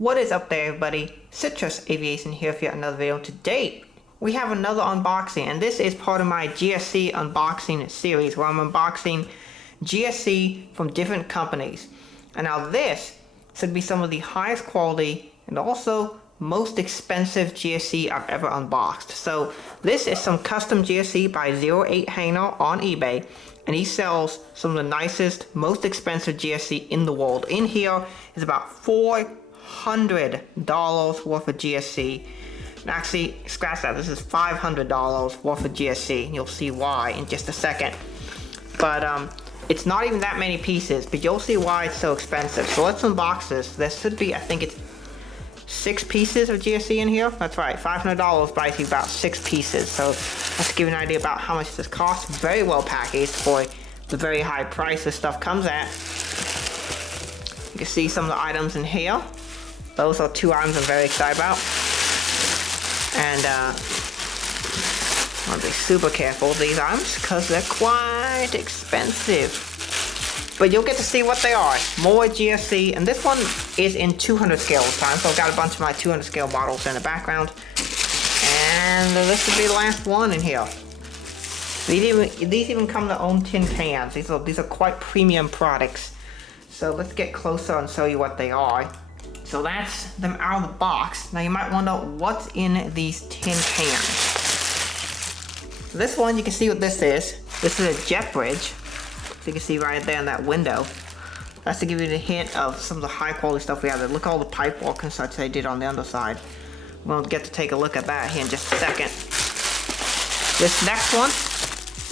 What is up there, everybody? Citrus Aviation here for yet another video. Today we have another unboxing, and this is part of my GSE unboxing series where I'm unboxing GSE from different companies. And now this should be some of the highest quality and also most expensive GSE I've ever unboxed. So this is some custom GSE by 08 Hanger on eBay, and he sells some of the nicest, most expensive GSE in the world. In here is about $400 worth of GSE. And actually, scratch that, this is $500 worth of GSE, and you'll see why in just a second. But it's not even that many pieces, but you'll see why it's so expensive. So let's unbox this. There should be, I think it's 6 pieces of GSE in here. That's right, $500 buys you about 6 pieces. So let's give you an idea about how much this costs. Very well packaged for the very high price this stuff comes at. You can see some of the items in here. Those are 2 items I'm very excited about. And I'll be super careful with these items because they're quite expensive. But you'll get to see what they are. More GSE, and this one is in 200 scale this time, so I've got a bunch of my 200 scale models in the background. And this will be the last one in here. These even come in their own tin cans. These are quite premium products. So let's get closer and show you what they are. So that's them out of the box. Now you might wonder what's in these tin cans. This one, you can see what this is. This is a Jetbridge. So you can see right there in that window. That's to give you the hint of some of the high quality stuff we have there. Look at all the pipe work and such they did on the underside. We'll get to take a look at that here in just a second. This next one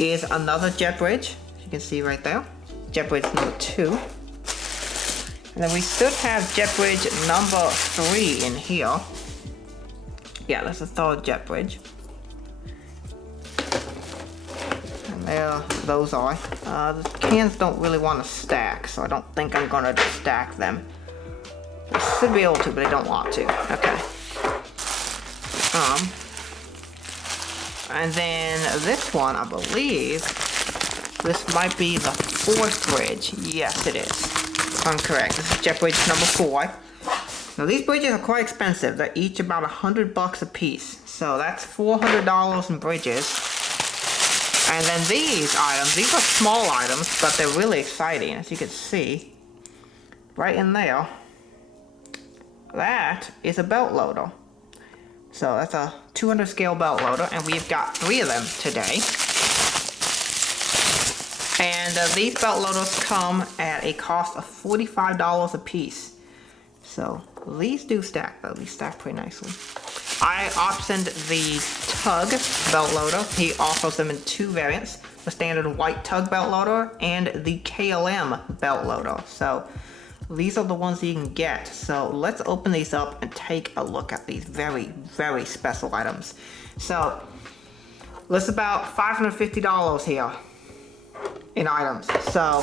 is another Jetbridge. You can see right there. Jetbridge number 2. And then we should have Jetbridge number 3 in here. Yeah, that's a third Jetbridge. There, those are. The cans don't really want to stack, so I don't think I'm gonna stack them. They should be able to, but I don't want to. Okay. And then this one, I believe, this might be the 4th bridge. Yes, it is. I'm correct. This is Jetbridge number 4. Now these bridges are quite expensive. They're each about $100 a piece. So that's $400 in bridges. And then these items, these are small items, but they're really exciting. As you can see, right in there, that is a belt loader. So that's a 200 scale belt loader, and we've got 3 of them today. And these belt loaders come at a cost of $45 a piece. So these do stack though, these stack pretty nicely. I optioned the Tug belt loader. He offers them in 2 variants, the standard white Tug belt loader and the KLM belt loader. So these are the ones you can get. So let's open these up and take a look at these very, very special items. So that's about $550 here in items. So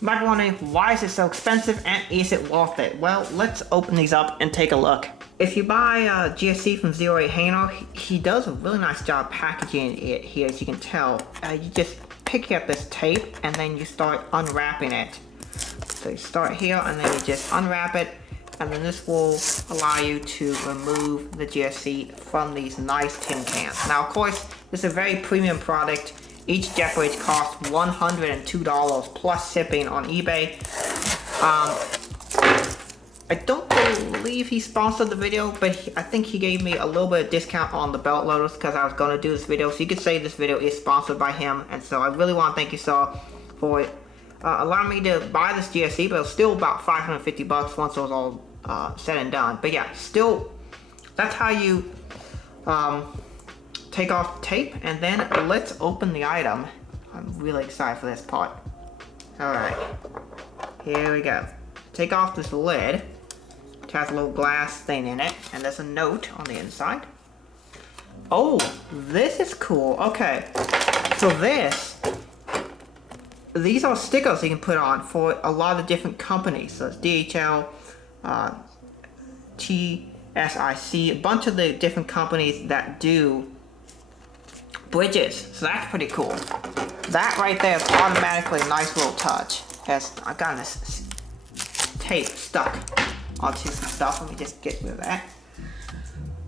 you might be wondering, why is it so expensive and is it worth it? Well, let's open these up and take a look. If you buy GSE from 08 Hanger, he does a really nice job packaging it here, as you can tell. You just pick up this tape and then you start unwrapping it. So you start here and then you just unwrap it, and then this will allow you to remove the GSE from these nice tin cans. Now, of course, this is a very premium product. Each Jetbridge costs $102 plus shipping on eBay. I don't believe he sponsored the video, but I think he gave me a little bit of discount on the belt loaders because I was going to do this video. So you could say this video is sponsored by him, and so I really want to thank you, sir, for allowing me to buy this GSE, but it's still about $550 once it was all said and done. But yeah, still, that's how you take off the tape, and then let's open the item. I'm really excited for this part. Alright, here we go. Take off this lid. It has a little glass thing in it, and there's a note on the inside. Oh, this is cool. Okay, so these are stickers you can put on for a lot of different companies. So it's DHL, TSIC, a bunch of the different companies that do bridges. So that's pretty cool. That right there is automatically a nice little touch, as I've got this tape stuck onto some stuff. Let me just get rid of that.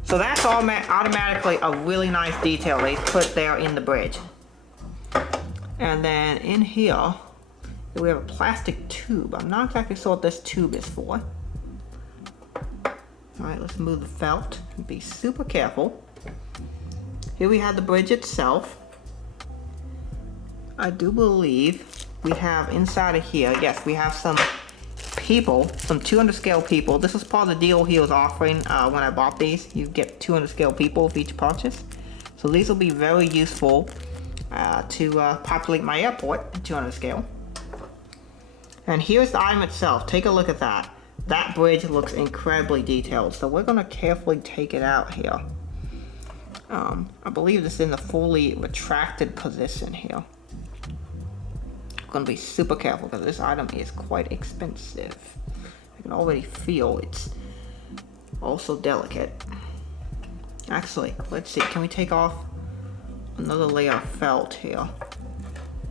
So that's automatically a really nice detail they put there in the bridge. And then in here, we have a plastic tube. I'm not exactly sure what this tube is for. All right, let's move the felt and be super careful. Here we have the bridge itself. I do believe we have inside of here, yes, we have some people, some 200 scale people. This was part of the deal he was offering when I bought these. You get 200 scale people with each purchase. So these will be very useful to populate my airport at 200 scale. And here's the item itself. Take a look at that. That bridge looks incredibly detailed. So we're gonna carefully take it out here. I believe it's in the fully retracted position here. I'm gonna be super careful because this item is quite expensive. I can already feel it's also delicate. Actually, let's see, can we take off another layer of felt here?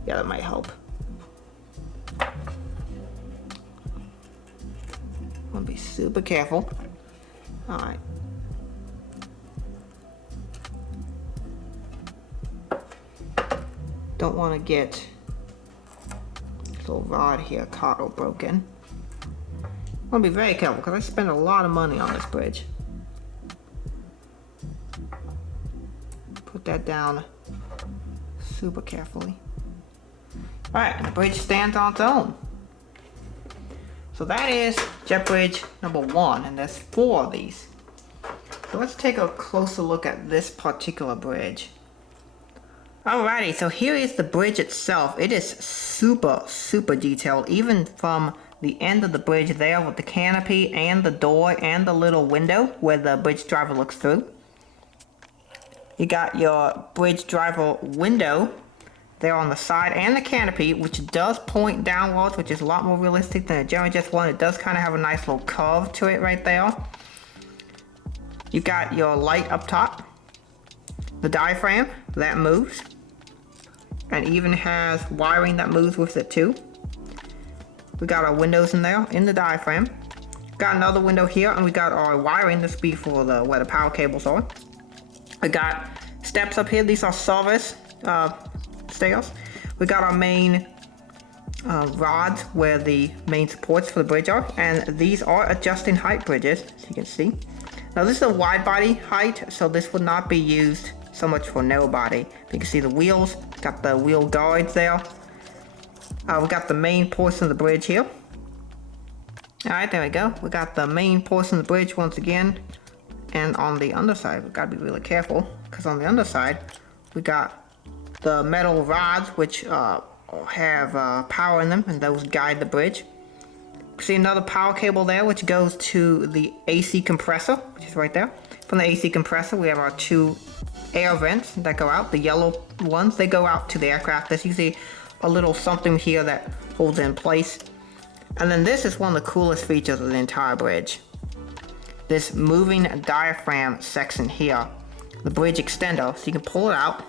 Yeah, that might help. I'm gonna be super careful. All right. Don't want to get this little rod here caught or broken. I'm gonna be very careful because I spent a lot of money on this bridge. Put that down super carefully. All right, and the bridge stands on its own. So that is Jetbridge number 1, and there's 4 of these. So let's take a closer look at this particular bridge. Alrighty, so here is the bridge itself. It is super, super detailed, even from the end of the bridge there with the canopy and the door and the little window where the bridge driver looks through. You got your bridge driver window there on the side and the canopy, which does point downwards, which is a lot more realistic than a General Just one. It does kind of have a nice little curve to it right there. You got your light up top, the diaphragm that moves, and even has wiring that moves with it too. We got our windows in there in the diaphragm. Got another window here, and we got our wiring. This be for the where the power cables are. We got steps up here. These are service stairs. We got our main rods where the main supports for the bridge are, and these are adjusting height bridges, as you can see. Now this is a wide body height, so this would not be used so much for narrow body. You can see the wheels, got the wheel guards there. We got the main portion of the bridge here. Alright, there we go. We got the main portion of the bridge once again. And on the underside, we've got to be really careful, because on the underside, we got the metal rods, which have power in them, and those guide the bridge. See another power cable there, which goes to the AC compressor, which is right there. From the AC compressor, we have our 2 air vents that go out. The yellow ones, they go out to the aircraft. There's usually a little something here that holds it in place. And then this is one of the coolest features of the entire bridge. This moving diaphragm section here, the bridge extender, so you can pull it out,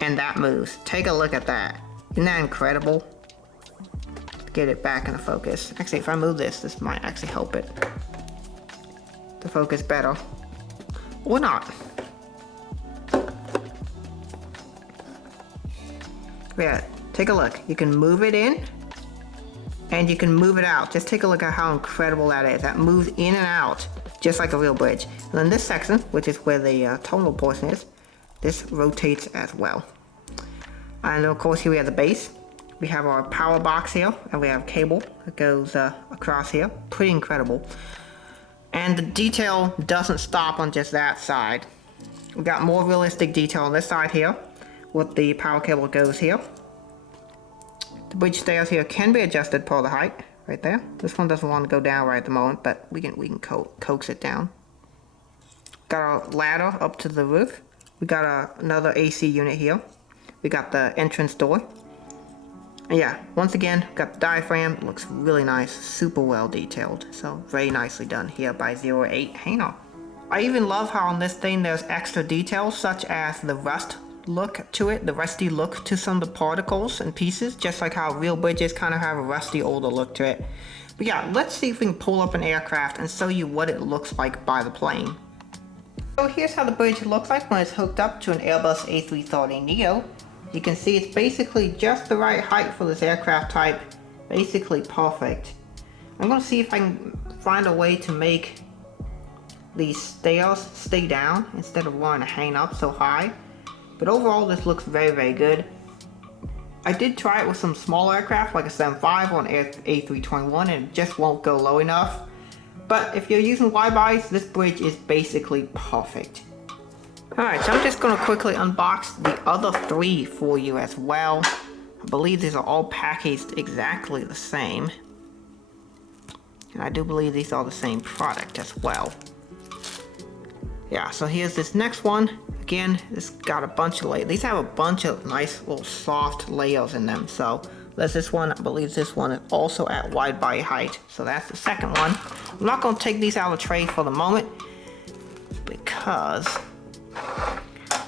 and that moves. Take a look at that. Isn't that incredible? Get it back into focus. Actually, if I move this, this might actually help it to focus better. Or not. Yeah, take a look. You can move it in, and you can move it out. Just take a look at how incredible that is. That moves in and out, just like a real bridge. And then this section, which is where the terminal portion is, this rotates as well. And of course, here we have the base. We have our power box here, and we have a cable that goes across here. Pretty incredible. And the detail doesn't stop on just that side. We got more realistic detail on this side here, with the power cable goes here. The bridge stairs here can be adjusted per the height, right there. This one doesn't want to go down right at the moment, but we can coax it down. Got our ladder up to the roof. We got another AC unit here. We got the entrance door. And yeah, once again, got the diaphragm. It looks really nice, super well detailed. So very nicely done here by 08 Hangar. I even love how on this thing there's extra details, such as the rust look to it, the rusty look to some of the particles and pieces, just like how real bridges kind of have a rusty older look to it. But yeah, let's see if we can pull up an aircraft and show you what it looks like by the plane. So here's how the bridge looks like when it's hooked up to an Airbus A330neo. You can see it's basically just the right height for this aircraft type. Basically perfect. I'm going to see if I can find a way to make these stairs stay down instead of wanting to hang up so high. But overall this looks very, very good. I did try it with some small aircraft like a 757 or an A321 and it just won't go low enough. But if you're using wide bodies, this bridge is basically perfect. Alright, so I'm just going to quickly unbox the other 3 for you as well. I believe these are all packaged exactly the same. And I do believe these are the same product as well. Yeah, so here's this next one. Again, it's got a bunch of layers. These have a bunch of nice little soft layers in them. So there's this one. I believe this one is also at wide body height. So that's the second one. I'm not going to take these out of the tray for the moment because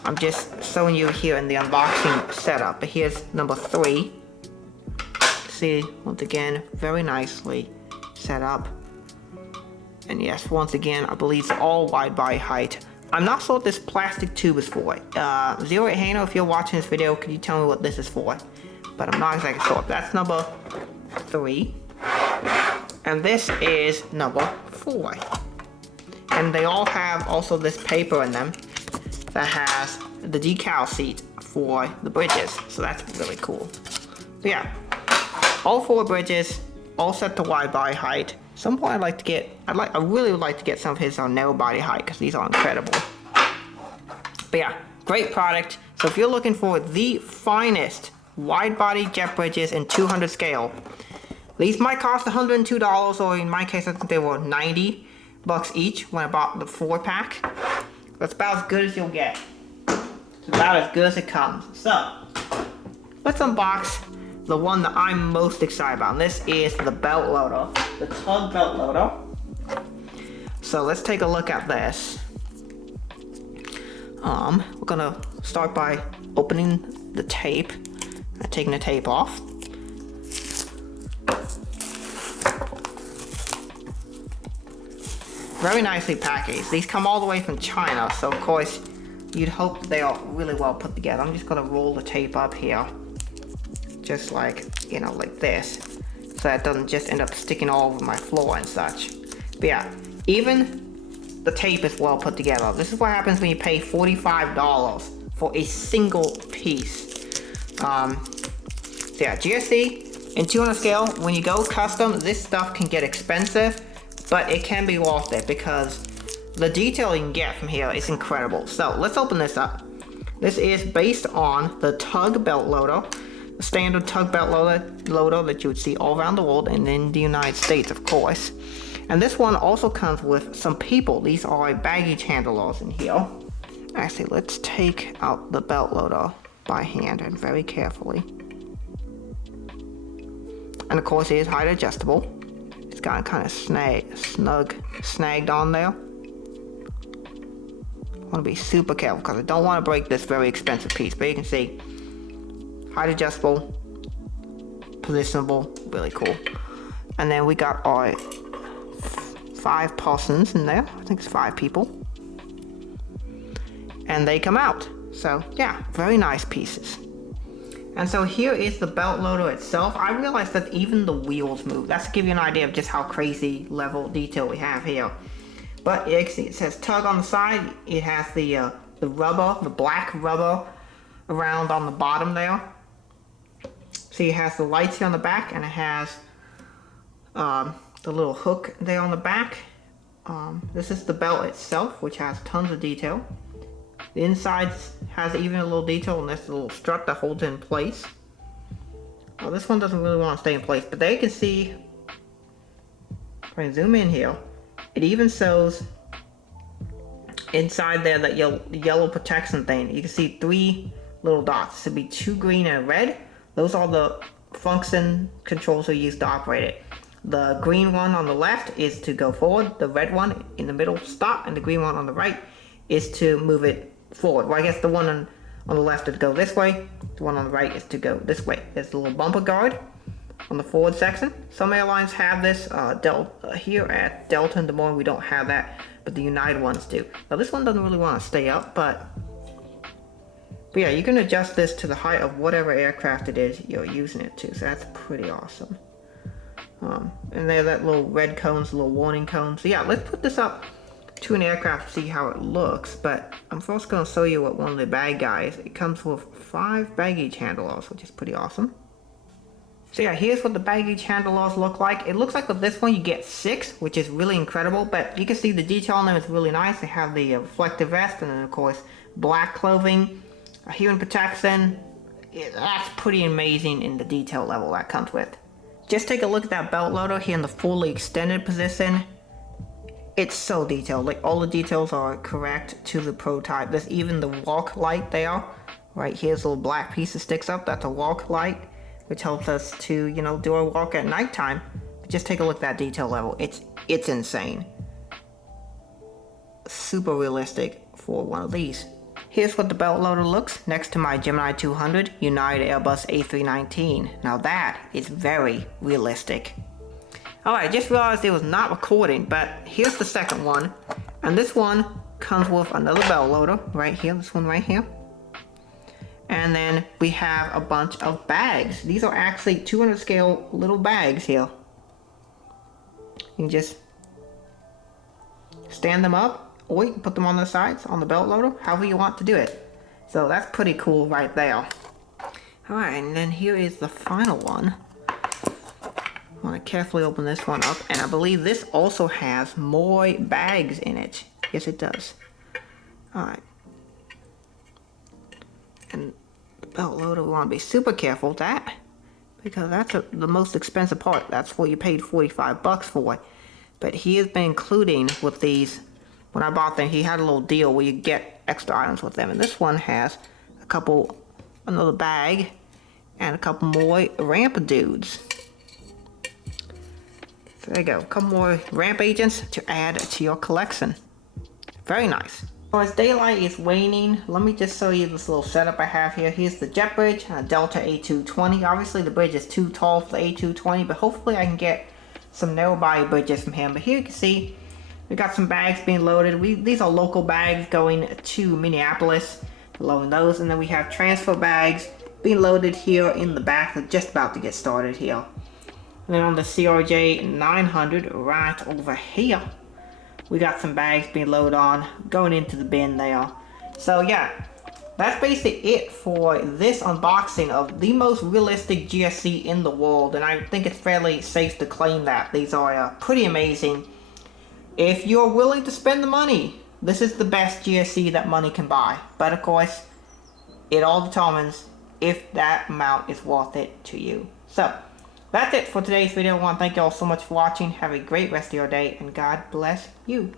I'm just showing you here in the unboxing setup. But here's number 3. See, once again, very nicely set up. And yes, once again, I believe it's all wide body height. I'm not sure what this plastic tube is for. 08 Hano, if you're watching this video, could you tell me what this is for? But I'm not exactly sure. That's number 3. And this is number 4. And they all have also this paper in them that has the decal seat for the bridges. So that's really cool. So yeah, all 4 bridges, all set to wide body height. Some point I really would like to get some of his on narrow body height because these are incredible. But yeah, great product. So if you're looking for the finest wide body jet bridges in 200 scale, these might cost $102, or in my case I think they were $90 each when I bought the 4-pack. That's about as good as you'll get. It's about as good as it comes. So let's unbox the one that I'm most excited about. And this is the belt loader, the Tug belt loader. So let's take a look at this. We're gonna start by opening the tape and taking the tape off. Very nicely packaged. These come all the way from China, so of course you'd hope they are really well put together. I'm just gonna roll the tape up here, just like, you know, like this, so that it doesn't just end up sticking all over my floor and such. But yeah, even the tape is well put together. This is what happens when you pay $45 for a single piece. Yeah, GSE in 200 scale, when you go custom, this stuff can get expensive, but it can be worth it because the detail you can get from here is incredible. So let's open this up. This is based on the Tug belt loader, the standard Tug belt loader that you would see all around the world and in the United States, of course. And this one also comes with some people. These are baggage handlers in here. Actually, let's take out the belt loader by hand and very carefully. And of course it is height adjustable. It's got kind of snagged on there. I want to be super careful because I don't want to break this very expensive piece. But you can see, height adjustable, positionable, really cool. And then we got our 5 persons in there. I think it's 5 people. And they come out. So yeah, very nice pieces. And so here is the belt loader itself. I realized that even the wheels move. That's to give you an idea of just how crazy level detail we have here. But it says Tug on the side. It has the rubber, the black rubber around on the bottom there. So it has the lights here on the back, and it has the little hook there on the back. This is the belt itself, which has tons of detail. The inside has even a little detail, and there's a little strut that holds it in place. Well, this one doesn't really want to stay in place, but there you can see, if I zoom in here, it even shows inside there that yellow protection thing. You can see 3 little dots. It should be 2 green and a red. Those are the function controls we use to operate it. The green one on the left is to go forward, the red one in the middle stop, and the green one on the right is to move it forward. Well, I guess the one on the left is to go this way, the one on the right is to go this way. There's a little bumper guard on the forward section. Some airlines have this. Here at Delta and Des Moines, we don't have that, but the United ones do. Now this one doesn't really want to stay up, but yeah, you can adjust this to the height of whatever aircraft it is you're using it to, so that's pretty awesome. And there, that little red cones, little warning cones. So yeah, let's put this up to an aircraft to see how it looks, but I'm first going to show you what one of the bag guys. It comes with 5 baggage handlers, which is pretty awesome. So yeah, here's what the baggage handlers look like. It looks like with this one you get 6, which is really incredible, but you can see the detail on them is really nice. They have the reflective vest and then of course black clothing, hearing protection. That's pretty amazing in the detail level that comes with. Just take a look at that belt loader here in the fully extended position. It's so detailed, like all the details are correct to the prototype. There's even the walk light there. Right here's a little black piece that sticks up, that's a walk light, which helps us to, you know, do our walk at nighttime. But just take a look at that detail level. It's insane. Super realistic for one of these. Here's what the belt loader looks next to my Gemini 200 United Airbus A319. Now that is very realistic. Alright, just realized it was not recording, but here's the second one. And this one comes with another belt loader right here, this one right here. And then we have a bunch of bags. These are actually 200 scale little bags here. You can just stand them up, or you can put them on the sides on the belt loader, however you want to do it. So that's pretty cool right there. Alright, and then here is the final one. I want to carefully open this one up, and I believe this also has more bags in it. Yes, it does. Alright. And the belt loader, we want to be super careful with that, because that's the most expensive part. That's what you paid 45 bucks for. But he has been including with these. When I bought them, he had a little deal where you get extra items with them, and this one has another bag, and a couple more ramp dudes. So there you go, a couple more ramp agents to add to your collection. Very nice. So as daylight is waning, let me just show you this little setup I have here. Here's the Jetbridge, Delta A220. Obviously the bridge is too tall for the A220, but hopefully I can get some narrow body bridges from him. But here you can see we got some bags being loaded. These are local bags going to Minneapolis, loading those, and then we have transfer bags being loaded here in the back. They're just about to get started here. And then on the CRJ 900 right over here, we got some bags being loaded on, going into the bin there. So yeah, that's basically it for this unboxing of the most realistic GSE in the world, and I think it's fairly safe to claim that. These are pretty amazing. If you're willing to spend the money, this is the best GSE that money can buy. But of course, it all determines if that amount is worth it to you. So, that's it for today's video. I want to thank you all so much for watching. Have a great rest of your day, and God bless you.